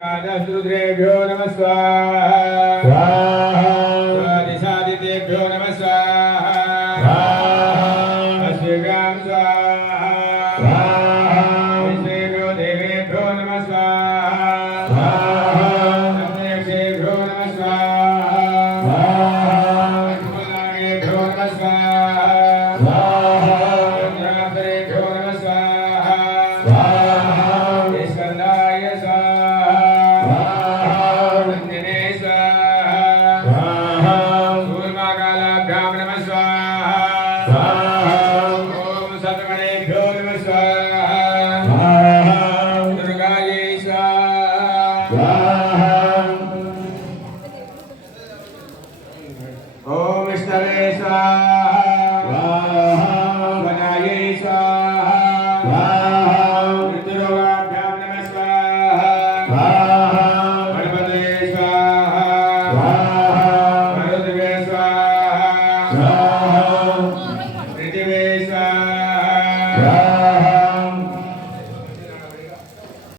रुद्रेभ्यो नमः स्वाहा दिशादितेभ्यो नमः स्वाहा अश्विभ्यां स्वाहा विश्वेभ्यो देवेभ्यो नमः स्वाहा अन्तरिक्षेभ्यो नमः स्वाहा लक्ष्मणागेभ्यो नमः स्वाहा चन्द्रान्तरेभ्यो नमः स्वाहा स्कन्दाय स्वाहा नंदिने स्वाहा सूर्यकालाभ्यां नमः स्वाहा ओम सतगणेभ्यो नमः स्वाहा दुर्गायै स्वाहा ओम विष्णवे स्वाहा वनायै स्वाहा ऋतुरोगाभ्यां नमः स्वाहा गणपतये स्वाहा मरुद्वे स्वाहा